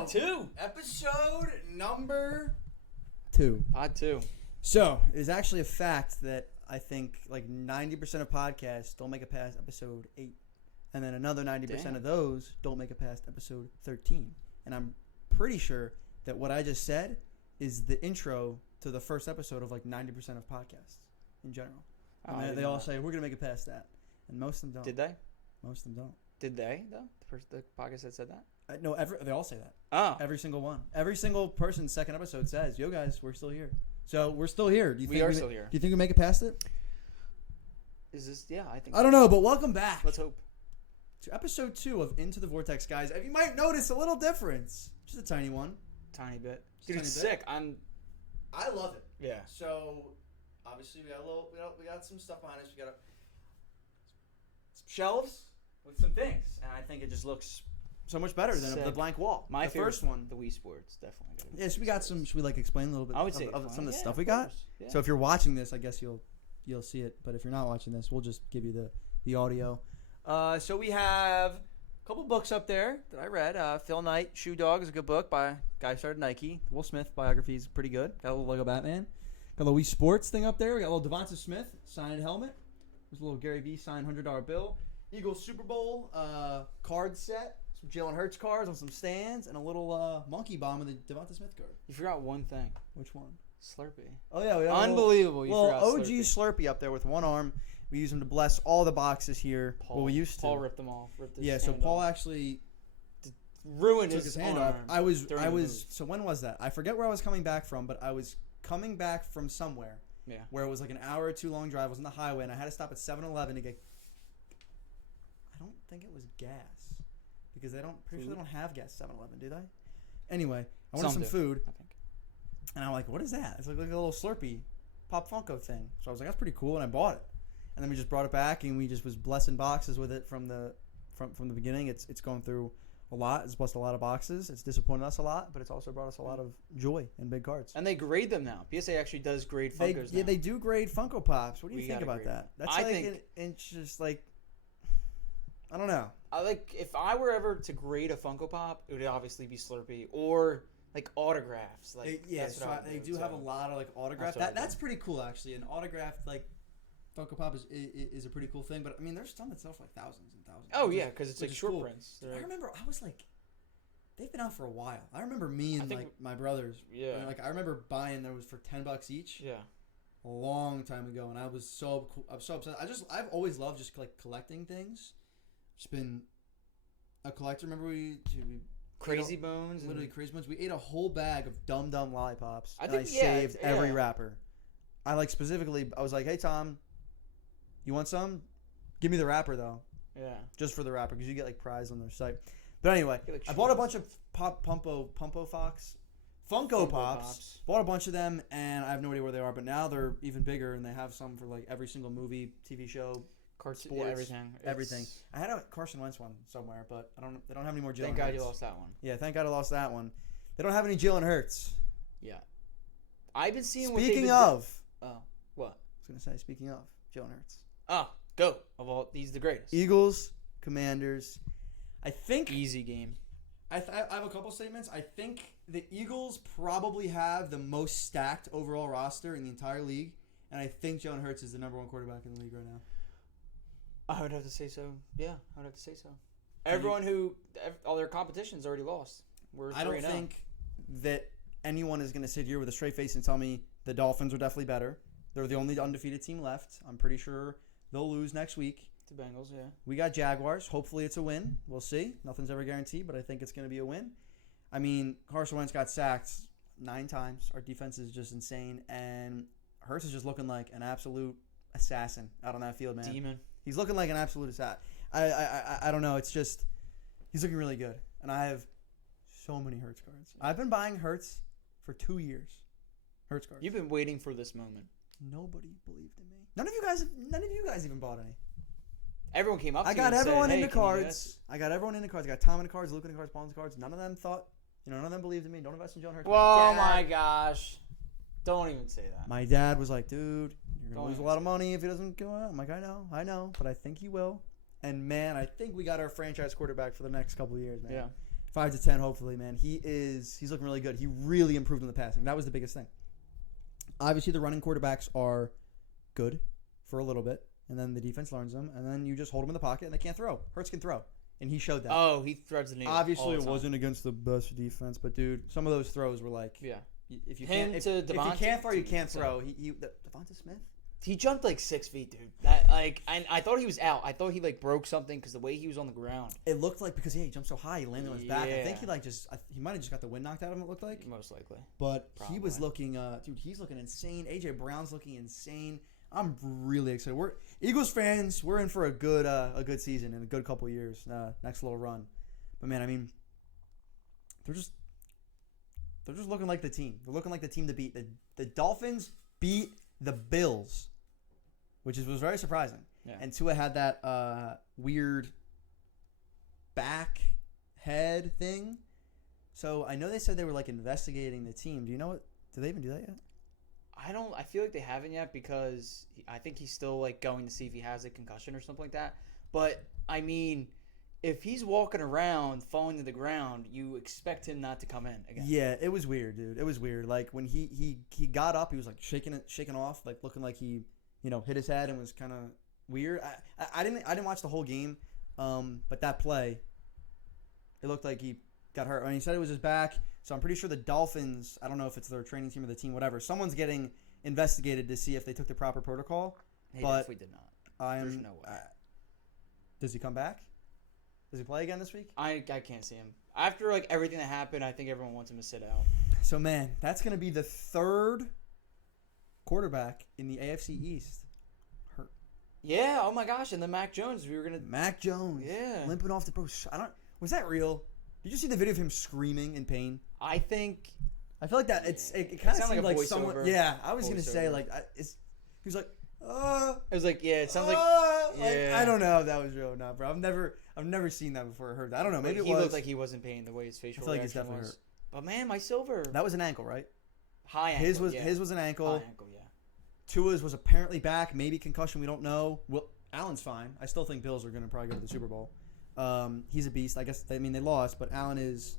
Pod 2. Episode number 2. Pod 2. So, it is actually a fact that I think like 90% of podcasts don't make it past episode 8. And then another 90% of those don't make it past episode 13. And I'm pretty sure that what I just said is the intro to the first episode of like 90% of podcasts in general. They all say, we're going to make it past that. And most of them don't. Did they? Most of them don't. Did they, though? The podcast that said that? No, they all say that. Oh. Every single one. Every single person's second episode says, yo, guys, we're still here. So, we're still here. We are still here. Do you think we make it past it? Is this? Yeah, I think I don't know, but welcome back. Let's hope. To episode 2 of Into the Vortex, guys. You might notice a little difference. Just a tiny one. Tiny bit. Just Dude, it's sick. I love it. Yeah. So, obviously, we got some stuff behind us. We got some shelves with some things, and I think it just looks so much better than the blank wall. My the first one, the Wii Sports, definitely. Yeah, so we got some. Should we explain a little bit? I would say of some of the stuff we got. Yeah. So if you're watching this, I guess you'll see it. But if you're not watching this, we'll just give you the audio. So we have a couple books up there that I read. Phil Knight, Shoe Dog is a good book by a guy who started Nike. Will Smith biography is pretty good. Got a little Lego Batman. Got a little Wii Sports thing up there. We got a little Devonta Smith signed helmet. There's a little Gary Vee signed $100 bill. Eagles Super Bowl card set. Some Jalen Hurts cards on some stands. And a little monkey bomb with a Devonta Smith card. You forgot one thing. Which one? Slurpee. Oh, yeah. We got unbelievable. You forgot OG Slurpee up there with one arm. We use him to bless all the boxes here. We used to. Paul ripped them off. So Paul actually ruined his hand arm. off. So when was that? I forget where I was coming back from, but I was coming back from somewhere. Yeah. Where it was like an hour or two long drive. I was on the highway, and I had to stop at 7-Eleven to get. I don't think it was gas, because pretty sure they don't have gas at 7-Eleven, do they? Anyway, I wanted some food, I think. And I'm like, what is that? It's like a little Slurpee Pop Funko thing. So I was like, that's pretty cool, and I bought it. And then we just brought it back, and we just was blessing boxes with it from the beginning. It's going through a lot. It's blessed a lot of boxes. It's disappointed us a lot, but it's also brought us a lot of joy and big cards. And they grade them now. PSA actually does grade Funkos now. Yeah, they do grade Funko Pops. What do you think about that? That's just like, I don't know. If I were ever to grade a Funko Pop, it would obviously be Slurpee or like autographs. They do have a lot of like autographs. That's pretty cool actually. An autographed like Funko Pop is a pretty cool thing, but I mean, there's some that sell for like thousands and thousands. Oh yeah, because it's like short prints. I remember I was like, they've been out for a while. I remember me and like my brothers. Yeah. Like I remember buying those for $10 each. Yeah. A long time ago, and I was so cool. I'm so obsessed. I've always loved just like collecting things. Just been a collector. Remember we Crazy Bones. Literally Crazy Bones. We ate a whole bag of Dum Dum lollipops. I saved every wrapper. I like specifically. I was like, hey Tom. You want some? Give me the wrapper though. Yeah. Just for the wrapper, because you get like prize on their site. But anyway, I bought a bunch of Funko Pops. Bought a bunch of them, and I have no idea where they are. But now they're even bigger, and they have some for like every single movie, TV show, cartoon, sports, everything. I had a Carson Wentz one somewhere, but they don't have any more Jalen Hurts. Thank God you lost that one. Yeah, thank God I lost that one. They don't have any Jalen Hurts. Yeah. I've been seeing. Speaking of. What? I was gonna say. Speaking of Jalen Hurts. Oh, go. Of all, he's the greatest. Eagles, Commanders. I think. Easy game. I have a couple statements. I think the Eagles probably have the most stacked overall roster in the entire league. And I think Jalen Hurts is the number 1 quarterback in the league right now. I would have to say so. Yeah, I would have to say so. All their competition's already lost. I don't think that anyone is going to sit here with a straight face and tell me the Dolphins are definitely better. They're the only undefeated team left. I'm pretty sure they'll lose next week. The Bengals, yeah. We got Jaguars. Hopefully it's a win. We'll see. Nothing's ever guaranteed, but I think it's going to be a win. I mean, Carson Wentz got sacked 9 times. Our defense is just insane. And Hurts is just looking like an absolute assassin out on that field, man. Demon. He's looking like an absolute assassin. I don't know. It's just he's looking really good. And I have so many Hurts cards. I've been buying Hurts for 2 years. Hurts cards. You've been waiting for this moment. Nobody believed in me. None of you guys even bought any. Everyone came up to I got everyone into cards. I got everyone into cards. I got Tom into cards, Luke into cards, Paul into cards. None of them thought, none of them believed in me. Don't invest in Jalen Hurts. Oh my gosh. Don't even say that. My dad was like, dude, you're going to lose a lot of money if he doesn't go out. I'm like, I know, but I think he will. And man, I think we got our franchise quarterback for the next couple of years, man. Yeah. 5 to 10, hopefully, man. He's looking really good. He really improved in the passing. That was the biggest thing. Obviously, the running quarterbacks are good for a little bit, and then the defense learns them, and then you just hold them in the pocket, and they can't throw. Hurts can throw, and he showed that. Oh, he threads the needle. Obviously, it wasn't against the best defense, but dude, some of those throws were like, if you can't throw, you can't throw. Devonta Smith. He jumped like 6 feet, dude. That I thought he was out. I thought he like broke something because the way he was on the ground. It looked like because he jumped so high, he landed on his back. I think he he might have just got the wind knocked out of him. It looked like most likely. But he was looking, dude. He's looking insane. AJ Brown's looking insane. I'm really excited. We're Eagles fans. We're in for a good season and a good couple years. Next little run. But man, I mean, they're just looking like the team. They're looking like the team to beat. The Dolphins beat the Bills, which was very surprising. Yeah. And Tua had that weird back head thing. So I know they said they were like investigating the team. Do you know what? Did they even do that yet? I feel like they haven't yet because I think he's still like going to see if he has a concussion or something like that. But I mean, if he's walking around falling to the ground, you expect him not to come in again. Yeah, it was weird, dude. It was weird. Like when he got up, he was like shaking off, like looking like he, hit his head and was kind of weird. I didn't watch the whole game, but that play, it looked like he got hurt. I mean, he said it was his back, so I'm pretty sure the Dolphins, I don't know if it's their training team or the team, whatever, someone's getting investigated to see if they took the proper protocol. He definitely did not. There's no way. Does he come back? Does he play again this week? I can't see him. After like everything that happened, I think everyone wants him to sit out. So man, that's gonna be the third quarterback in the AFC East hurt. Yeah. Oh my gosh. And then Mac Jones. Mac Jones. Yeah. Limping off the post. Was that real? Did you see the video of him screaming in pain? I feel like that. It kind of seemed like someone. Over. Yeah. I was gonna say like he was like. It was like it sounds like yeah. I don't know if that was real or not, bro. I've never seen that before or heard that. I don't know. Maybe he looked like he wasn't paying the way his facial reaction he's definitely was. Hurt. But man, my silver. That was an ankle, right? High ankle. His was an ankle. High ankle, yeah. Tua's was apparently back, maybe concussion. We don't know. Well, Allen's fine. I still think Bills are going to probably go to the Super Bowl. He's a beast. I guess they lost, but Allen is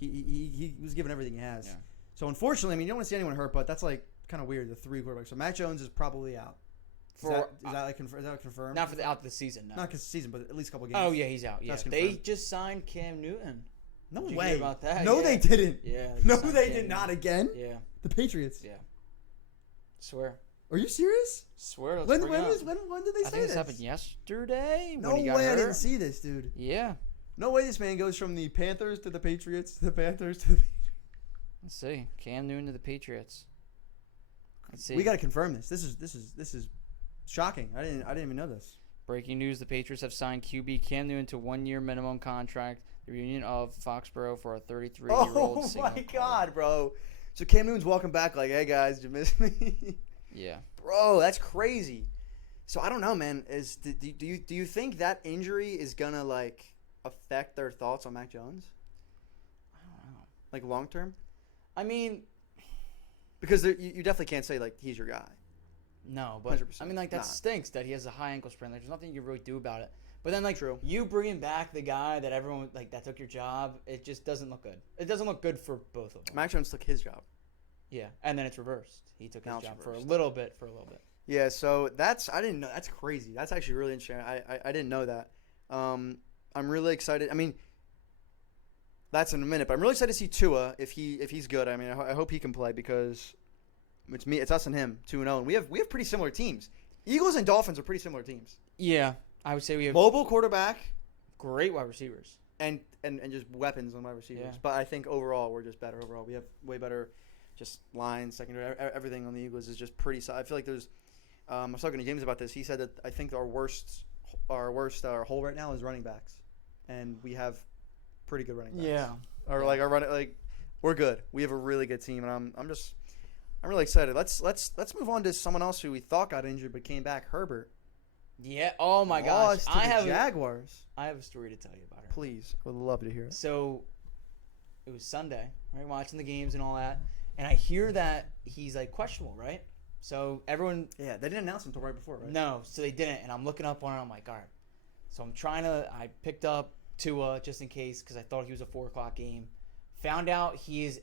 he was given everything he has. Yeah. So unfortunately, I mean, you don't want to see anyone hurt, but that's like kind of weird. The three quarterbacks. So Mac Jones is probably out. Is that confirmed? Not for out of the season, no. Not the season, but at least a couple games. Oh yeah, he's out. Yeah, they just signed Cam Newton. No Did way. You hear about that? No, they didn't. Yeah. No, they did not again. Yeah. The Patriots. Yeah. Swear. Are you serious? Swear. When did they say this? I think this happened yesterday. No way, I didn't see this, dude. Yeah. No way, this man goes from the Panthers to the Patriots to the Panthers to the Patriots. Let's see, Cam Newton to the Patriots. Let's see. We got to confirm this. This is shocking. I didn't even know this. Breaking news: the Patriots have signed QB Cam Newton to 1-year minimum contract. The reunion of Foxborough for a 33-year-old. Oh my God, bro! So Cam Newton's walking back like, "Hey guys, did you miss me?" Yeah, bro, that's crazy. So I don't know, man. Do you think that injury is gonna like affect their thoughts on Mac Jones? I don't know. Like long term? I mean, because you definitely can't say like he's your guy. No, but 100%. I mean, like that stinks that he has a high ankle sprain. Like, there's nothing you can really do about it. But then, like, you bringing back the guy that everyone like that took your job, it just doesn't look good. It doesn't look good for both of them. Mac Jones took his job. Yeah, and then it's reversed. He took his job for a little bit. Yeah, so I didn't know. That's crazy. That's actually really interesting. I didn't know that. I'm really excited. I mean, that's in a minute, but I'm really excited to see Tua if he's good. I mean, I hope he can play because it's us and him 2-0, and we have pretty similar teams. Eagles and Dolphins are pretty similar teams. Yeah, I would say we have mobile quarterback, great wide receivers, and just weapons on wide receivers. Yeah. But I think overall we're just better. Overall, we have way better, just lines, secondary, everything on the Eagles is just pretty. I feel like there's. I was talking to James about this. He said that I think our worst hole right now is running backs, and we have pretty good running backs. Yeah, or like our we're good. We have a really good team, and I'm really excited. Let's move on to someone else who we thought got injured but came back. Herbert. Yeah. Oh my gosh. I have Jaguars. I have a story to tell you about her. Please, I would love to hear it. So, it was Sunday, right? Watching the games and all that, and I hear that he's like questionable, right? So everyone. Yeah, they didn't announce him until right before, right? No, so they didn't, and I'm looking up on it. I'm like, all right. So I picked up Tua just in case because I thought he was a 4 o'clock game. Found out he is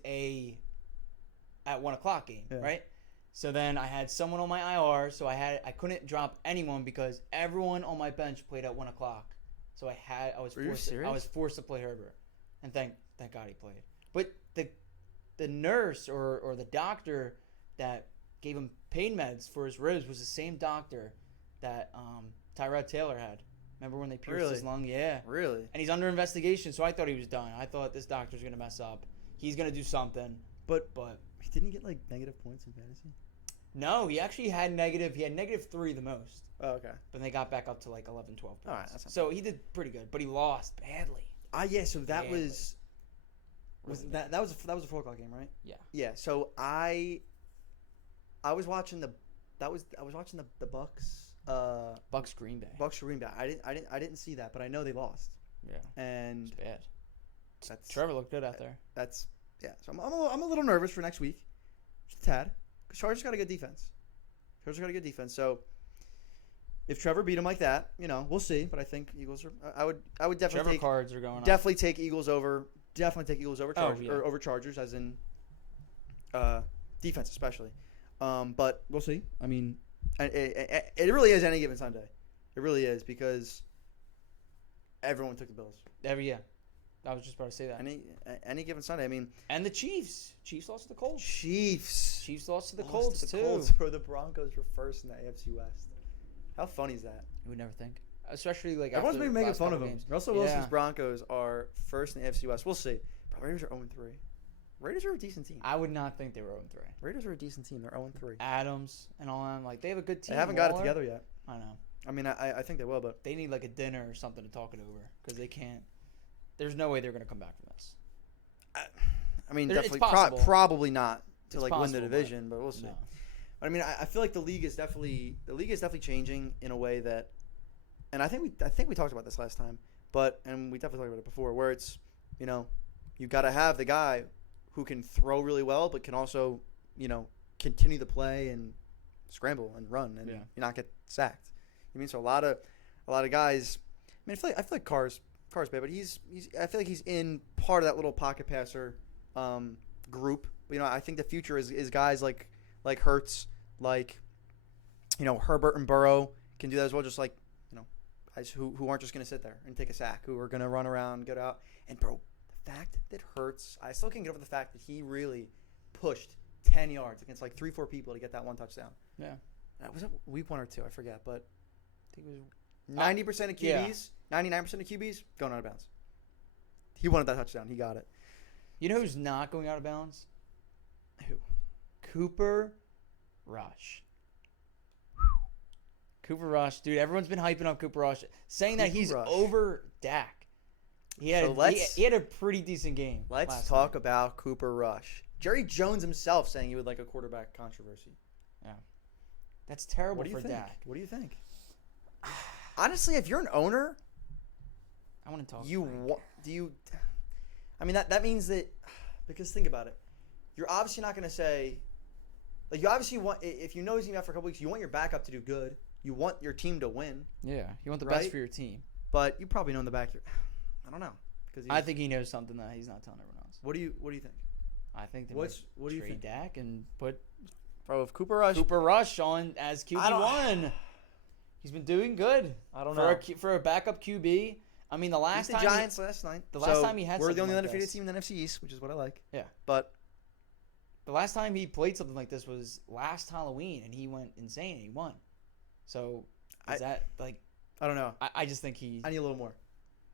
at 1 o'clock game, right? So then I had someone on my IR, so I couldn't drop anyone because everyone on my bench played at 1 o'clock. So I was forced to play Herbert, and thank God he played. But the nurse or the doctor that gave him pain meds for his ribs was the same doctor that Tyrod Taylor had. Remember when they pierced his lung? Yeah. Really? And he's under investigation, so I thought he was done. I thought this doctor's going to mess up. He's going to do something. But didn't he get like negative points in fantasy? No, he actually had negative. He had -3 the most. Oh, okay. But they got back up to like 11, 12 points. All right, that's so he did pretty good, but he lost badly. Yeah. So that badly. was that was a 4 o'clock game, right? Yeah. Yeah. So I was watching the Bucks. Bucks Green Bay. Bucks Green Bay. I didn't see that, but I know they lost. Yeah. And it's bad. Trevor looked good out there. So I'm a little nervous for next week, just a tad, because Chargers got a good defense. So if Trevor beat him like that, we'll see. But I think Eagles are. I would definitely Trevor cards are going. Definitely take Eagles over. Definitely take Eagles over Chargers or over Chargers, as in defense especially. But we'll see. I mean, it really is any given Sunday. It really is because everyone took the Bills. Yeah. I was just about to say that. Any given Sunday. I mean, and the Chiefs lost to the Colts. Chiefs lost to the Colts too. Colts, bro. The Broncos were first in the AFC West. How funny is that? You would never think, especially like everyone's been making fun of them. Games. Russell Wilson's Broncos are first in the AFC West. We'll see. But Raiders are 0-3. Raiders are a decent team. I would not think they were 0-3. Raiders are a decent team. They're 0-3. Adams and all them, like they have a good team. They haven't got it together yet. I know. I mean, I think they will, but they need like a dinner or something to talk it over because they can't. There's no way they're going to come back from this. I mean, definitely, probably not to win the division, but we'll see. No. I mean, I feel like the league is definitely changing in a way that, and I think we talked about this last time, and we definitely talked about it before, where it's, you've got to have the guy who can throw really well, but can also, continue the play and scramble and run and not get sacked. I mean, so a lot of guys. I mean, I feel like Carr's bad, but I feel like he's in part of that little pocket passer group. I think the future is guys like Hurts, like Herbert and Burrow can do that as well. Just like guys who aren't just gonna sit there and take a sack, who are gonna run around, get out. And bro, the fact that Hurts, I still can't get over the fact that he really pushed 10 yards against like 3-4 people to get that one touchdown. Yeah, was it week 1 or 2? I forget, but I think it was 90% of QBs. 99% of QBs going out of bounds. He wanted that touchdown. He got it. You know who's not going out of bounds? Who? Cooper Rush. Cooper Rush, dude. Everyone's been hyping up Cooper Rush, saying that he's over Dak. He had a pretty decent game. Let's talk about Cooper Rush. Jerry Jones himself saying he would like a quarterback controversy. Yeah, that's terrible for Dak. What do you think? Honestly, if you're an owner, I want to talk. I mean, that means that, because think about it. You're obviously not going to say, like, you obviously want, if you know he's going to be out for a couple weeks, you want your backup to do good. You want your team to win. Yeah, you want the best for your team. But you probably know in the back, I don't know. I think he knows something that he's not telling everyone else. What do you think? I think they might trade Dak and put if Cooper Rush on as QB1. He's been doing good. I don't know. For a backup QB. I mean, the last time the Giants last night. The last time he had, we're the only undefeated team in the NFC East, which is what I like. Yeah, but the last time he played something like this was last Halloween, and he went insane and he won. So that like? I don't know. I just think I need a little more.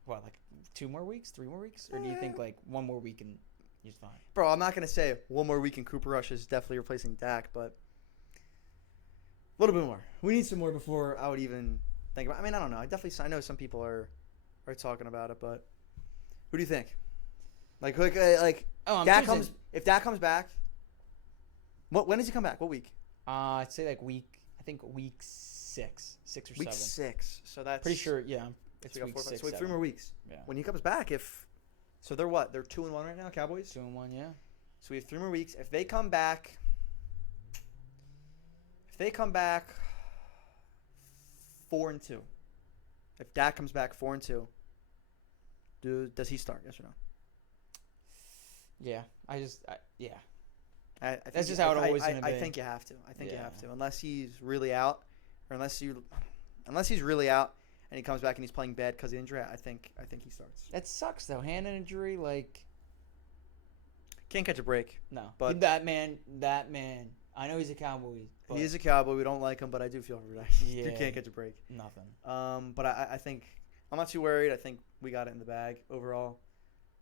What, like 2 more weeks, 3 more weeks, or do you think like 1 more week and he's fine? Bro, I'm not gonna say 1 more week and Cooper Rush is definitely replacing Dak, but a little bit more. We need some more before I would even think about. I mean, I don't know. I know some people are talking about it, but who do you think? Like Dak comes. If Dak comes back, when does he come back? What week? I'd say like week 6 or 7. Week 6. So that's pretty sure. Yeah, it's so week 6. So we have 3 more weeks. Yeah. When he comes back, so they're what? They're 2-1 right now, Cowboys. 2-1, yeah. So we have 3 more weeks. If they come back 4-2. If Dak comes back 4-2, Does he start? Yes or no? Yeah, yeah. I think That's just how it always gonna I be. think you have to. I think you Yeah. have to, unless he's really out, or unless he's really out and he comes back and he's playing bad because of injury. I think he starts. That sucks though. Hand injury, like Can't catch a break. no. But- that man. I know he's a Cowboy. But He is a Cowboy. We don't like him, but I do feel for that. You Yeah. can't catch a break. nothing. But I think I'm not too worried. I think we got it in the bag overall.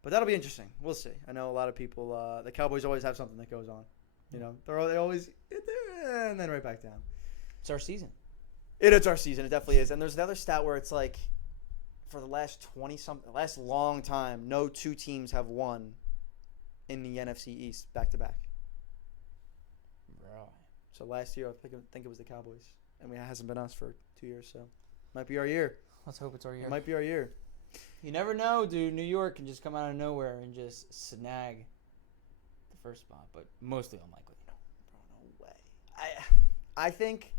But that'll be interesting. We'll see. I know a lot of people. The Cowboys always have something that goes on. You know, they always and then right back down. It's our season. It's our season. It definitely is. And there's another stat where it's like, for the last last long time, no two teams have won in the NFC East back to back. Right. So last year, I think it was the Cowboys, and it hasn't been us for 2 years. So might be our year. Let's hope it's our year. It might be our year. You never know, dude. New York can just come out of nowhere and just snag the first spot, but mostly unlikely. No way. I think.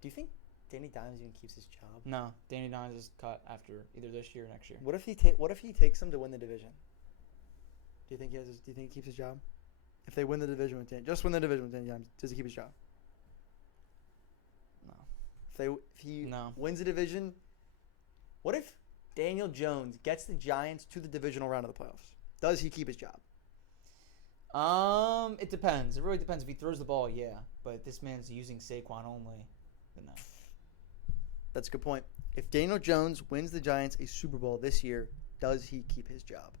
Do you think Danny Dimes even keeps his job? No, Danny Dimes is cut after either this year or next year. What if he takes them to win the division? Do you think do you think he keeps his job? If they win the division with Danny, just win the division with Danny Dimes, does he keep his job? No. If he No. wins the division, what if Daniel Jones gets the Giants to the divisional round of the playoffs? Does he keep his job? It depends. It really depends. If he throws the ball, yeah. But this man's using Saquon only, then no. That's a good point. If Daniel Jones wins the Giants a Super Bowl this year, does he keep his job?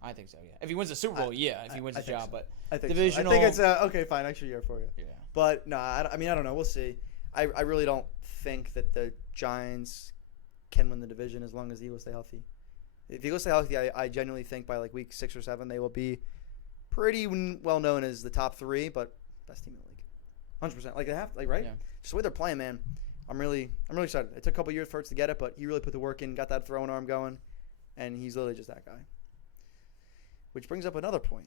I think so, yeah. If he wins the Super Bowl, yeah. If he wins I the think job, so. but I think divisional. So. I think it's okay. Fine, extra year for you. yeah. But no, I mean I don't know. We'll see. I really don't think that the Giants can win the division as long as the Eagles stay healthy. If the Eagles stay healthy, I genuinely think by like week 6 or 7 they will be pretty well known as the top 3, but best team in the league. 100%. Like they have, like right? Yeah. Just the way they're playing, man. I'm really excited. It took a couple years for Hurts to get it, but he really put the work in, got that throwing arm going, and he's literally just that guy. Which brings up another point.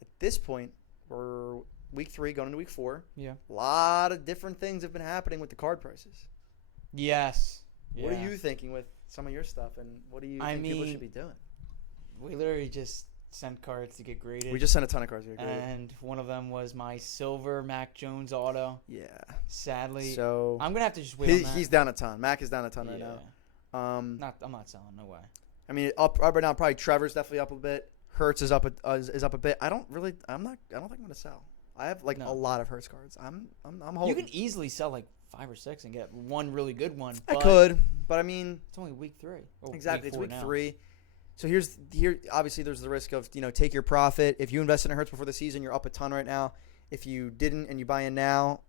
At this point, we're week 3 going into week 4. Yeah. A lot of different things have been happening with the card prices. Yes. What Yeah. are you thinking with some of your stuff, and what do you think people should be doing? We literally just sent cards to get graded. We just sent a ton of cards here. And one of them was my silver Mac Jones auto. Yeah. Sadly, So I'm gonna have to just wait on that. he's down a ton. Mac is down a ton right Yeah. now. I'm not selling. No way. I mean, up right now. Probably Trevor's definitely up a bit. Hertz is up a bit. I don't think I'm gonna sell. I have like No. a lot of Hertz cards. I'm holding. You can easily sell like 5 or 6 and get one really good one. I but could, but I mean, It's only week 3. Or exactly. It's four week now. 3. So here obviously there's the risk of, take your profit. If you invest in a Hertz before the season, you're up a ton right now. If you didn't and you buy in now,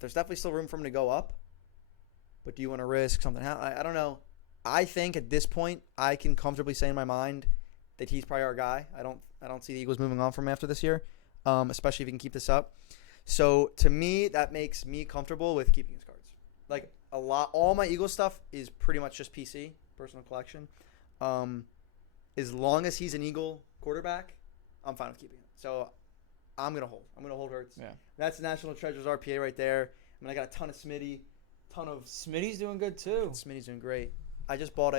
there's definitely still room for him to go up. But do you want to risk something? I don't know. I think at this point I can comfortably say in my mind that he's probably our guy. I don't see the Eagles moving on from him after this year, especially if he can keep this up. So to me, that makes me comfortable with keeping his cards. Like all my Eagles stuff is pretty much just PC, personal collection. As long as he's an Eagle quarterback, I'm fine with keeping it. So I'm gonna hold. I'm gonna hold Hurts. Yeah. That's National Treasures RPA right there. I mean, I got a ton of Smitty, Smitty's doing good too. Smitty's doing great. I just bought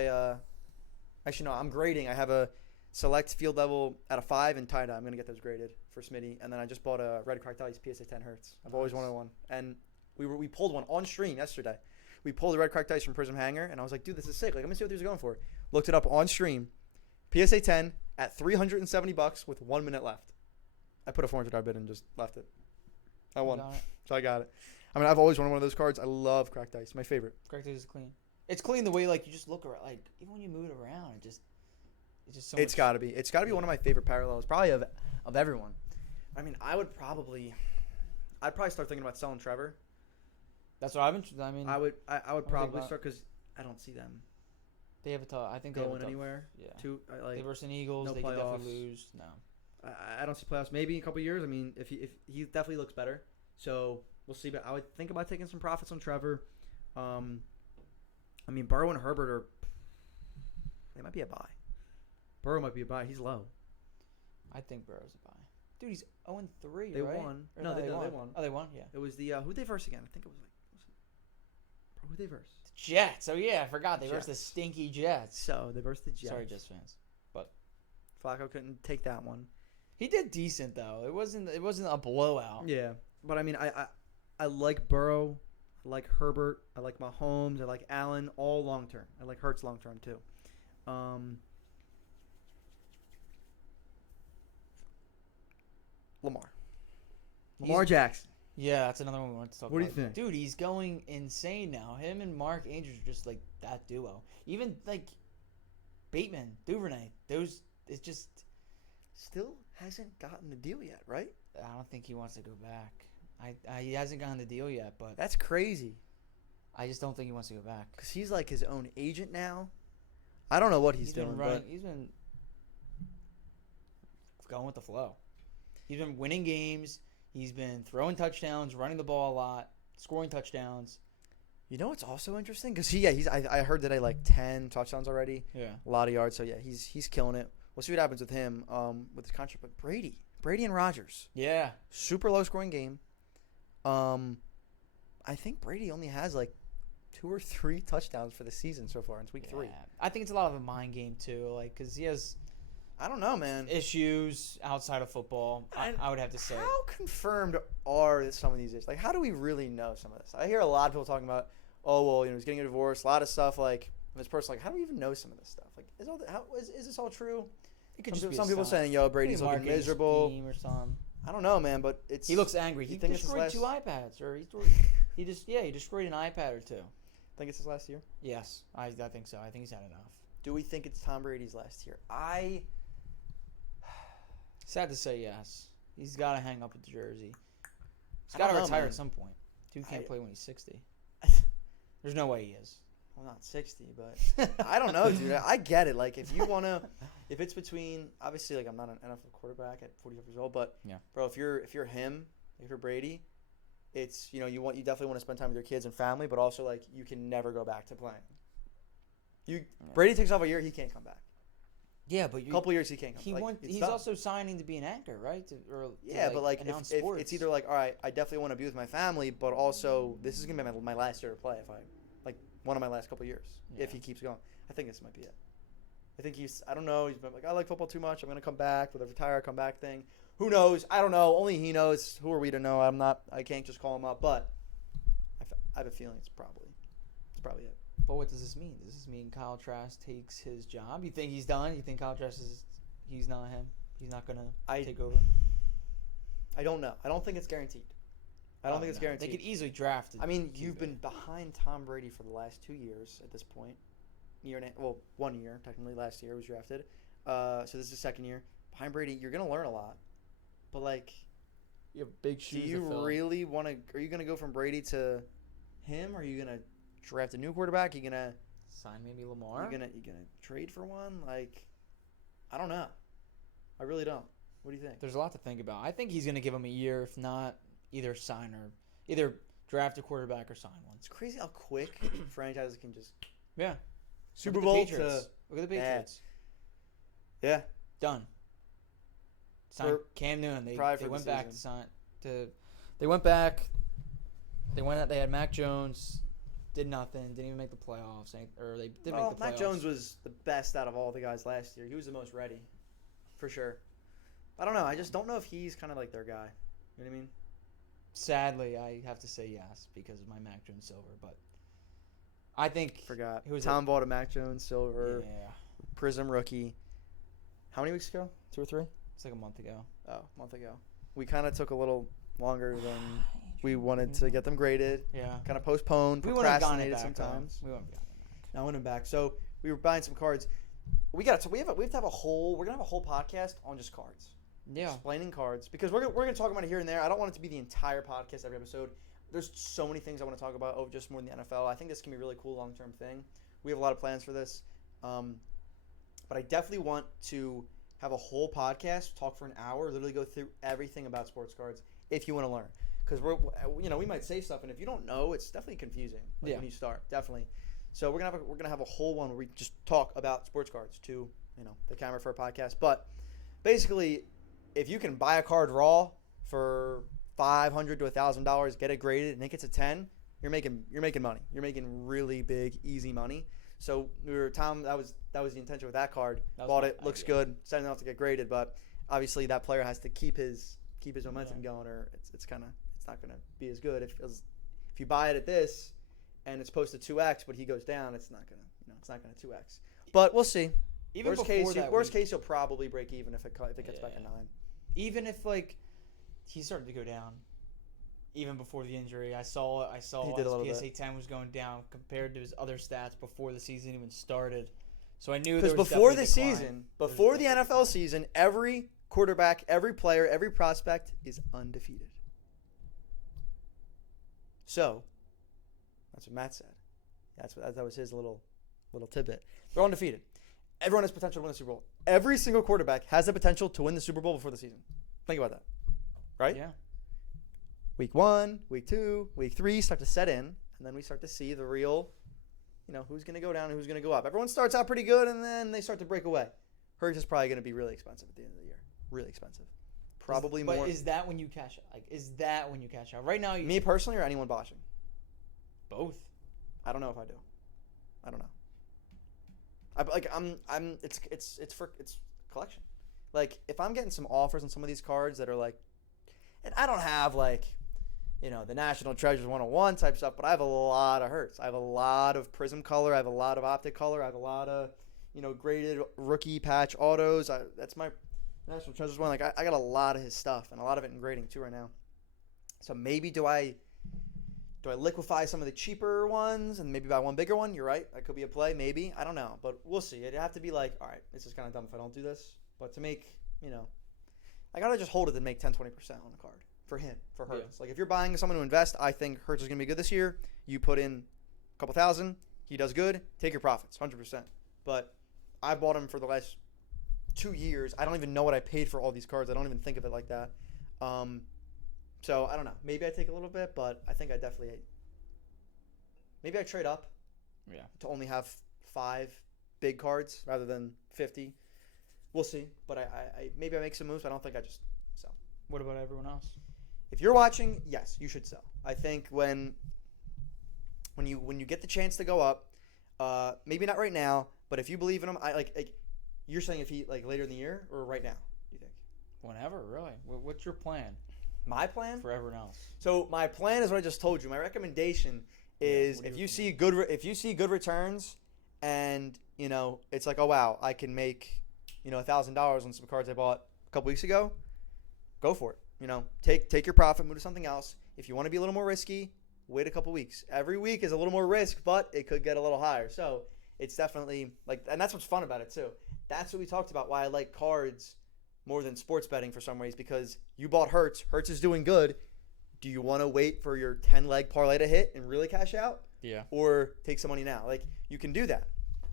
actually no, I'm grading. I have a select field level at a 5 and tie-dye. I'm gonna get those graded for Smitty, and then I just bought a Red Cracked Ice PSA 10 Hertz. I've always wanted one, and we pulled one on stream yesterday. We pulled the Red Cracked Ice from Prism Hanger, and I was like, dude, this is sick. Like, let me see what these are going for. Looked it up on stream. PSA 10 at $370 with 1 minute left. I put a $400 bid and just left it. I won, so I got it. I mean, I've always wanted one of those cards. I love Cracked Ice. My favorite. Cracked Ice is clean. It's clean the way like you just look around. Like even when you move it around, it's just so. It's got to be. It's got to be one of my favorite parallels, probably of everyone. I mean, I'd probably start thinking about selling Trevor. That's what I've been. I mean, I would probably about- start because I don't see them they have a tough. I think they have a going tough, anywhere. Yeah. Like They versus an Eagles. no They could playoffs. definitely lose. No. I don't see playoffs. Maybe in a couple years. I mean, if he definitely looks better, so we'll see. But I would think about taking some profits on Trevor. I mean, Burrow and Herbert they might be a buy. Burrow might be a buy. He's low. I think Burrow's a buy. Dude, he's 0-3. They right? won. Or No, they won. won. Oh, they won. Yeah. It was the who'd they verse again? I think it was like who'd they verse? The Jets. Oh yeah, I forgot they versus the Jets. stinky Jets. So they versus the Jets. Sorry, Jets fans. But Flacco couldn't take that one. he did decent though. It wasn't a blowout. Yeah, but I mean, I like Burrow, I like Herbert, I like Mahomes, I like Allen, all long term. I like Hurts long term too. Lamar Jackson. Yeah, that's another one we want to talk What do about. you think? Dude, he's going insane now. Him and Mark Andrews are just like that duo. Even like Bateman, Duvernay, those it's just Still hasn't gotten the deal yet, right? I don't think he wants to go back. He hasn't gotten the deal yet, but That's crazy. I just don't think he wants to go back. Because he's like his own agent now. I don't know what he's doing, been running. He's been going with the flow. He's been winning games. He's been throwing touchdowns, running the ball a lot, scoring touchdowns. you know what's also interesting? Because I heard today like 10 touchdowns already, Yeah. a lot of yards. So yeah, he's killing it. We'll see what happens with him with his contract. But Brady and Rodgers, Yeah. super low scoring game. I think Brady only has like 2 or 3 touchdowns for the season so far. It's week 3. I think it's a lot of a mind game too, like because he has I don't know, man. issues outside of football. I would have to say. How confirmed are some of these issues? Like, how do we really know some of this? I hear a lot of people talking about, oh, well, he's getting a divorce, a lot of stuff. Like, and this person, like, how do we even know some of this stuff? Like, is this all true? It could Some, just be some a people sign. saying, yo, Brady's Maybe looking marketing miserable. scheme or something. I don't know, man, but it's. He looks angry. You He think it's his destroyed last- 2 iPads, or he destroyed an iPad or 2. Think it's his last year? Yes, I think so. I think he's had enough. Do we think it's Tom Brady's last year? Sad to say, yes. He's got to hang up with the jersey. He's I got to don't know, retire man. at some point. Dude can't I- play when he's 60. There's no way he is. Well, not 60, but I don't know, dude. I get it. Like, if you want to, if it's between, obviously, like, I'm not an NFL quarterback at 45 years old, but, Yeah. bro, if you're him, if you're Brady, it's, you definitely want to spend time with your kids and family, but also, like, you can never go back to playing. Brady takes off a year, he can't come back. Yeah, but A couple years, he can't come back. he's also signing to be an actor, right? But, like, announce if sports. it's either, like, all right, I definitely want to be with my family, but also, this is going to be my last year to play if I, like, one of my last couple years, if he keeps going. I think this might be it. I think I don't know, he's been like, I like football too much, I'm going to come back with a retire, come back thing. Who knows? I don't know. Only he knows. Who are we to know? I can't just call him up, but I have a feeling it's probably it. But what does this mean? Does this mean Kyle Trask takes his job? You think he's done? You think Kyle Trask he's not him? He's not going to take over? I don't know. I don't think it's guaranteed. I don't think it's guaranteed. They could easily draft it. I mean, you've been behind Tom Brady for the last 2 years at this point. 1 year, technically. Last year was drafted. So this is the second year. Behind Brady, you're going to learn a lot. But, like, you have big shoes do you to fill. really want to – are you going to go from Brady to him? Or are you going to draft a new quarterback? Are you going to – sign maybe Lamar? You gonna trade for one? Like, I don't know. I really don't. What do you think? There's a lot to think about. I think he's going to give him a year, if not either draft a quarterback or sign one. It's crazy how quick franchises can just Super Bowl Look to at the Patriots. yeah. Done. Signed Cam Newton. They went back to sign to. They went back. They went out. They had Mac Jones. Did nothing. Didn't even make the playoffs. Or they did make the playoffs. Mac Jones was the best out of all the guys last year. He was the most ready, for sure. I don't know. I just don't know if he's kind of like their guy. You know what I mean? Sadly, I have to say yes because of my Mac Jones silver, but I think Forgot. Who was Tom bought a Mac Jones silver Yeah, Prism rookie. How many weeks ago? 2 or 3? it's like a month ago. Oh, a month ago. We kind of took a little longer than we wanted to get them graded. Yeah, Kind of postponed, we would have gotten it procrastinated back. sometimes. We would have gotten it back. Now I went back. So we were buying some cards. We have to have a whole. We're gonna have a whole podcast on just cards. Yeah, Explaining cards because we're gonna talk about it here and there. I don't want it to be the entire podcast every episode. There's so many things I want to talk about just more than the NFL. I think this can be a really cool long term thing. We have a lot of plans for this, but I definitely want to have a whole podcast, talk for an hour, literally go through everything about sports cards if you want to learn. Because we might say stuff, and if you don't know, it's definitely confusing. When you start, definitely. So we're gonna have a whole one where we just talk about sports cards to the camera for a podcast. But basically, if you can buy a card raw for $500 to $1,000, get it graded, and it gets a 10, you're you're making money. You're making really big, easy money. So Tom. That was the intention with that card. Bought it. Looks good. Setting off to get graded, but obviously that player has to keep his momentum going, or it's not gonna be as good. If you buy it at this, and it's posted 2x, but he goes down, it's not gonna 2x. But we'll see. Even Worst case, he'll probably break even if it gets back to 9. Even if he started to go down, even before the injury, I saw his PSA 10 was going down compared to his other stats before the season even started. So I knew because before the NFL season, every quarterback, every player, every prospect is undefeated. So that's what Matt said. That was his little tidbit. They're undefeated. Everyone has potential to win the Super Bowl. Every single quarterback has the potential to win the Super Bowl before the season. Think about that. Right? Yeah. Week 1, week 2, week 3 start to set in, and then we start to see the real, who's going to go down and who's going to go up. Everyone starts out pretty good, and then they start to break away. Hurts is probably going to be really expensive at the end of the year. Really expensive. Probably more. But is that when you cash out? Right now, me personally or anyone watching? Both. I don't know if I do. I don't know. It's collection. Like, if I'm getting some offers on some of these cards that are like, and I don't have the National Treasures 101 type stuff, but I have a lot of Hurts. I have a lot of Prism color. I have a lot of Optic color. I have a lot of, graded rookie patch autos. That's my National Treasures one. Like, I got a lot of his stuff and a lot of it in grading too right now. So maybe do I liquefy some of the cheaper ones and maybe buy one bigger one? You're right. That could be a play. Maybe. I don't know. But we'll see. It'd have to be like, all right, this is kind of dumb if I don't do this. But to make, I got to just hold it and make 10, 20% on the card for him, for Hurts. Yeah. Like, if you're buying someone to invest, I think Hurts is going to be good this year. You put in a couple thousand. He does good. Take your profits, 100%. But I've bought him for the last 2 years. I don't even know what I paid for all these cards. I don't even think of it like that. So, I don't know. Maybe I take a little bit, but I think I definitely – maybe I trade up to only have 5 big cards rather than 50. We'll see. But I maybe I make some moves. I don't think I just sell. What about everyone else? If you're watching, yes, you should sell. I think when you get the chance to go up, maybe not right now, but if you believe in him, you're saying if he later in the year or right now, do you think? Whenever, really. What's your plan? My plan? For everyone else. So my plan is what I just told you. My recommendation is if you see good returns and, it's like, oh, wow, I can make, $1,000 on some cards I bought a couple weeks ago, go for it. Take your profit, move to something else. If you want to be a little more risky, wait a couple weeks. Every week is a little more risk, but it could get a little higher. So it's definitely and that's what's fun about it too. That's what we talked about, why I like cards more than sports betting for some ways, because you bought Hurts. Hurts is doing good. Do you want to wait for your 10-leg parlay to hit and really cash out? Yeah. Or take some money now? You can do that.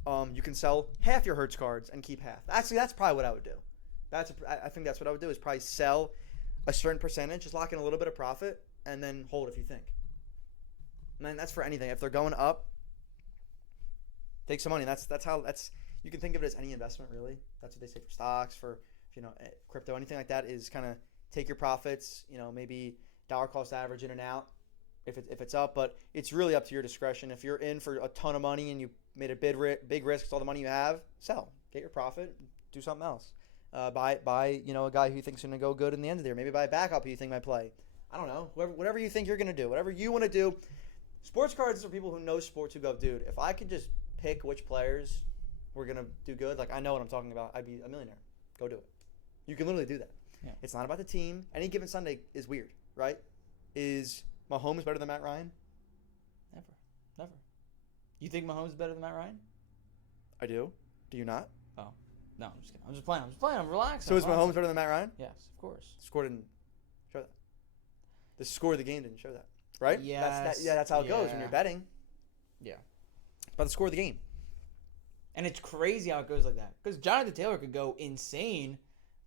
You can sell half your Hurts cards and keep half. Actually, that's probably what I would do. I think that's what I would do, is probably sell a certain percentage, just lock in a little bit of profit, and then hold if you think. And then that's for anything. If they're going up, take some money. That's you can think of it as any investment, really. That's what they say for stocks, for crypto, anything like that is kind of take your profits, maybe dollar cost average in and out if it's up, but it's really up to your discretion. If you're in for a ton of money and you made a big risk with all the money you have, sell, get your profit, do something else. Buy a guy who you think's going to go good in the end of the year. Maybe buy a backup who you think might play. I don't know. Whatever you think you're going to do, whatever you want to do. Sports cards are people who know sports who go, dude, if I could just pick which players were going to do good, I know what I'm talking about, I'd be a millionaire. Go do it. You can literally do that. Yeah. It's not about the team. Any given Sunday is weird, right? Is Mahomes better than Matt Ryan? Never. You think Mahomes is better than Matt Ryan? I do. Do you not? Oh. No, I'm just kidding. I'm just playing. I'm relaxing. So is Mahomes better than Matt Ryan? Yes, of course. The score didn't show that. The score of the game didn't show that, right? Yes. That's how it goes when you're betting. Yeah. About the score of the game. And it's crazy how it goes like that. Because Jonathan Taylor could go insane,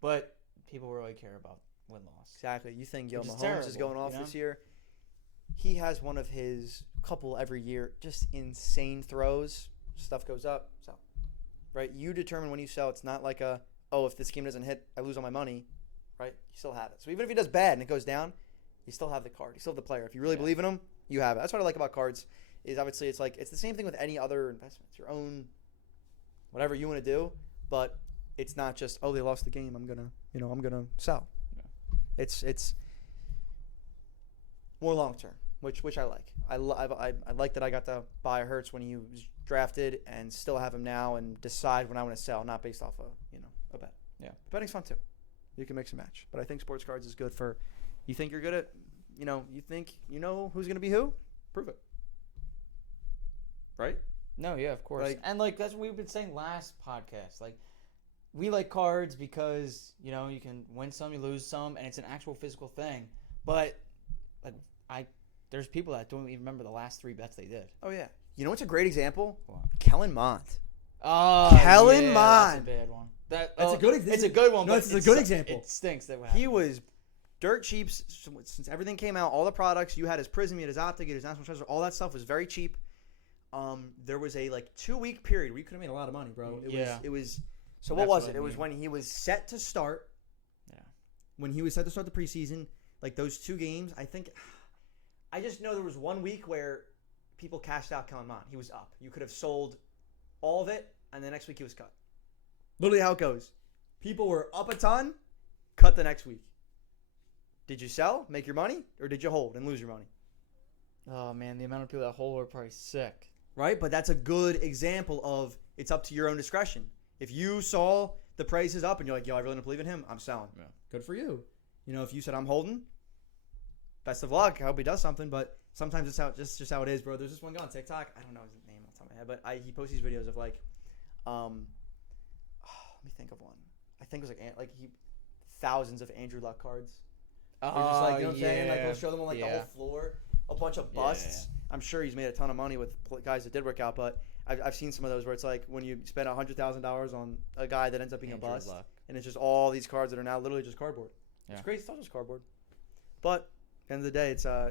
but people really care about win-loss. Exactly. You think, Mahomes terrible, is going off this year. He has one of his couple every year, just insane throws. Stuff goes up. So, right? You determine when you sell. It's not like if this game doesn't hit, I lose all my money. Right? You still have it. So even if he does bad and it goes down, you still have the card. You still have the player. If you really believe in him, you have it. That's what I like about cards. Is obviously it's like it's the same thing with any other investment. It's your own, whatever you want to do, but it's not just they lost the game. I'm gonna sell. Yeah. It's more long term, which I like. I like that I got to buy Hurts when he was drafted and still have him now and decide when I want to sell, not based off a bet. Yeah, betting's fun too. You can mix and match, but I think sports cards is good for. You think you're good at, you think you know who's gonna be who? Prove it. Right? No, yeah, of course. And that's what we've been saying last podcast. Like, we like cards because you can win some, you lose some, and it's an actual physical thing. But there's people that don't even remember the last 3 bets they did. Oh yeah. You know what's a great example? What? Kellen Mond. Oh, Kellen Mond. That's a bad one. That's a good example. It's a good one. No, it's a good example. It stinks that he was dirt cheap since everything came out. All the products you had his Prism, you had his Optic, you had his National Treasure. All that stuff was very cheap. There was a 2-week period where you could have made a lot of money, bro. It was. So what was it? It was when he was set to start. Yeah. When he was set to start the preseason, like those 2 games, I just know there was 1 week where people cashed out Kellen Mond. He was up. You could have sold all of it, and the next week he was cut. Literally how it goes. People were up a ton, cut the next week. Did you sell, make your money, or did you hold and lose your money? Oh, man, the amount of people that hold are probably sick. Right? But that's a good example of it's up to your own discretion. If you saw the prices up and you're like, yo, I really don't believe in him, I'm selling. Yeah. Good for you. If you said I'm holding, best of luck. I hope he does something, but sometimes it's just how it is, bro. There's this one guy on TikTok. I don't know his name off the top of my head, but he posts these videos of let me think of one. I think it was thousands of Andrew Luck cards. Just you know what I'm saying? Like, he'll show them on the whole floor, a bunch of busts. Yeah. I'm sure he's made a ton of money with guys that did work out, but I've seen some of those where it's like when you spend $100,000 on a guy that ends up being Andrew a bust, Luck. And it's just all these cards that are now literally just cardboard. Yeah. It's great. It's not just cardboard, but at the end of the day,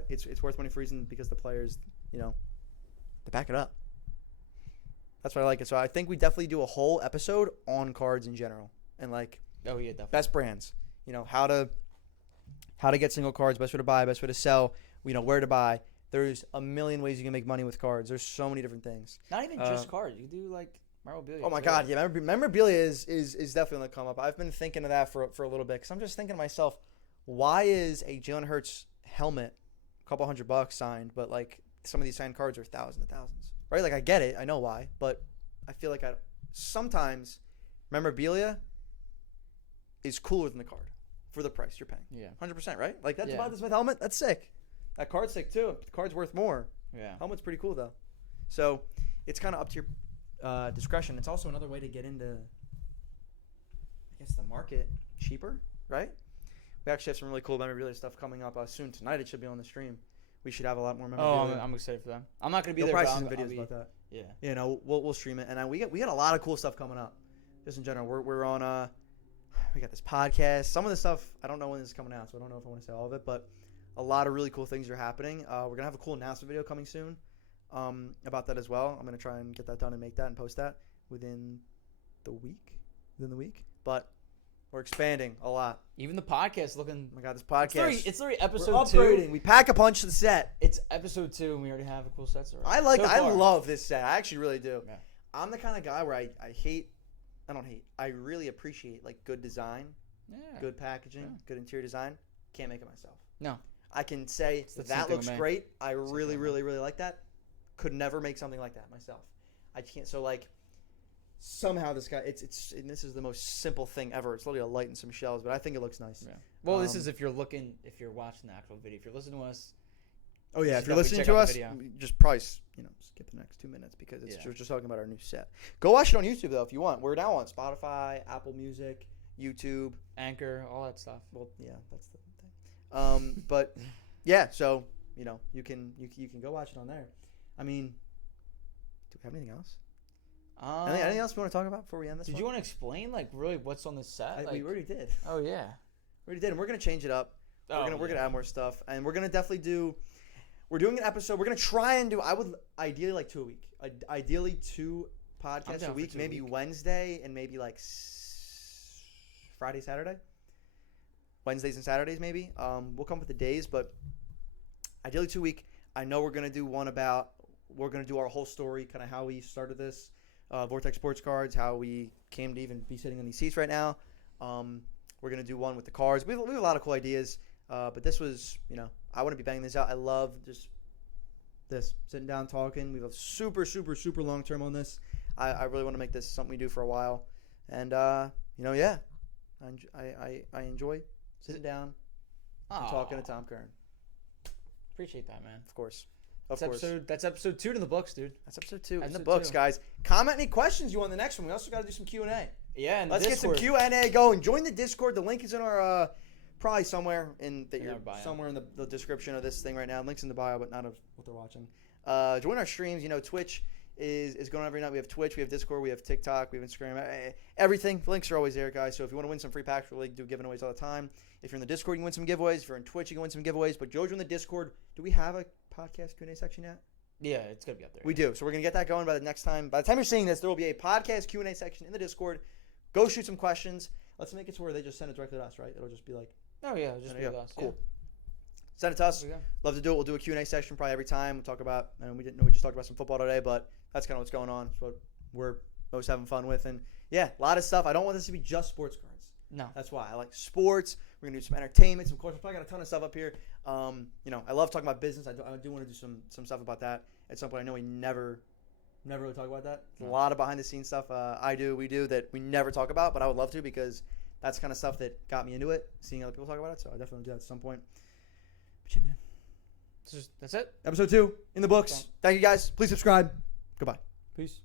it's worth money for a reason because the players, they back it up. That's why I like it. So I think we definitely do a whole episode on cards in general and definitely best brands. How to get single cards, best way to buy, best way to sell. Where to buy. There's a million ways you can make money with cards. There's so many different things. Not even just cards. You can do memorabilia. Oh my God, yeah, memorabilia is definitely on the come up. I've been thinking of that for a little bit because I'm just thinking to myself, why is a Jalen Hurts helmet a couple $100 signed, but some of these signed cards are thousands and thousands, right? I get it, I know why, but I feel like sometimes memorabilia is cooler than the card for the price you're paying. Yeah, 100%, right? That Devonta Smith helmet, that's sick. That card's sick too. The card's worth more. Yeah, helmet's pretty cool though. So it's kind of up to your discretion. It's also another way to get into, the market cheaper, right? We actually have some really cool memorabilia stuff coming up soon tonight. It should be on the stream. We should have a lot more memorabilia. Oh, I'm excited for them. I'm not gonna be They'll there. Probably see some videos about that. Yeah. We'll stream it, and we got a lot of cool stuff coming up. Just in general, we're on. We got this podcast. Some of the stuff I don't know when this is coming out, so I don't know if I want to say all of it, but a lot of really cool things are happening. We're gonna have a cool announcement video coming soon about that as well. I'm gonna try and get that done and make that and post that within the week. But we're expanding a lot. Even the podcast looking. Oh my God, this podcast. It's literally episode we're upgrading. 2. We pack a punch to the set. It's episode 2, and we already have a cool set already. I love this set. I actually really do. Yeah. I'm the kind of guy where I really appreciate good design, good packaging, good interior design. Can't make it myself. No. I can say that looks great. I really, really, really like that. Could never make something like that myself. I can't. So somehow this guy, and this is the most simple thing ever. It's literally a light and some shells, but I think it looks nice. Yeah. Well, this is if you're watching the actual video. If you're listening to us. Oh yeah, if you're listening to us, just probably skip the next 2 minutes because we're just talking about our new set. Go watch it on YouTube though if you want. We're now on Spotify, Apple Music, YouTube, Anchor, all that stuff. Well, yeah, that's the thing. But yeah, so you can go watch it on there. I mean, do we have anything else? Anything else we want to talk about before we end this? Did you want to explain really what's on the set? We already did. Oh yeah, we already did, and we're gonna change it up. We're gonna add more stuff, and we're gonna definitely do. We're doing an episode. We're gonna try and do. I would ideally 2 a week. Ideally 2 podcasts a week. Maybe Wednesday and maybe Friday, Saturday. Wednesdays and Saturdays maybe. We'll come up with the days, but ideally 2 a week. I know we're going to do we're going to do our whole story, kind of how we started this, Vortex Sports Cards, how we came to even be sitting in these seats right now. We're going to do one with the cards. We have a lot of cool ideas, but this was, I want to be banging this out. I love just this, sitting down, talking. We have a super, super, super long term on this. I really want to make this something we do for a while. And, yeah, I enjoy sitting down and talking to Tom Kern. Appreciate that, man. Of course. That's episode 2 in the books, dude. That's episode 2 in the Episode books, 2. guys. Comment any questions you want in the next one. We also got to do some Q&A. Yeah, and Let's get some Q&A going. Join the Discord. The link is in our probably somewhere in the description of this thing right now. Link's in the bio, but not of what they're watching. Join our streams. Twitch is going on every night. We have Twitch, we have Discord, we have TikTok, we have Instagram, everything. The links are always there, guys. So if you want to win some free packs, we do giveaways all the time. If you're in the Discord, you can win some giveaways. If you're in Twitch, you can win some giveaways. But Joe, join the Discord. Do we have a podcast Q&A section yet? Yeah, it's gonna be up there. We do. So we're gonna get that going by the time you're seeing this, there will be a podcast Q&A section in the Discord. Go shoot some questions. Let's make it to where they just send it directly to us, right? It'll just be like, oh yeah, just be with us. Cool. Yeah. Send it to us. Love to do it. We'll do a Q&A section probably every time. We'll talk about, we didn't know we just talked about some football today, but that's kind of what's going on. It's what we're most having fun with. And yeah, a lot of stuff. I don't want this to be just sports cards. No. That's why I like sports. We're going to do some entertainment, some culture. We've probably got a ton of stuff up here. I love talking about business. I do want to do some stuff about that at some point. I know we never really talk about that. There's a lot of behind the scenes stuff we do that we never talk about, but I would love to because that's kind of stuff that got me into it, seeing other people talk about it. So I definitely do that at some point. But yeah, man. That's it. Episode 2 in the books. Thank you, guys. Please subscribe. Goodbye. Peace.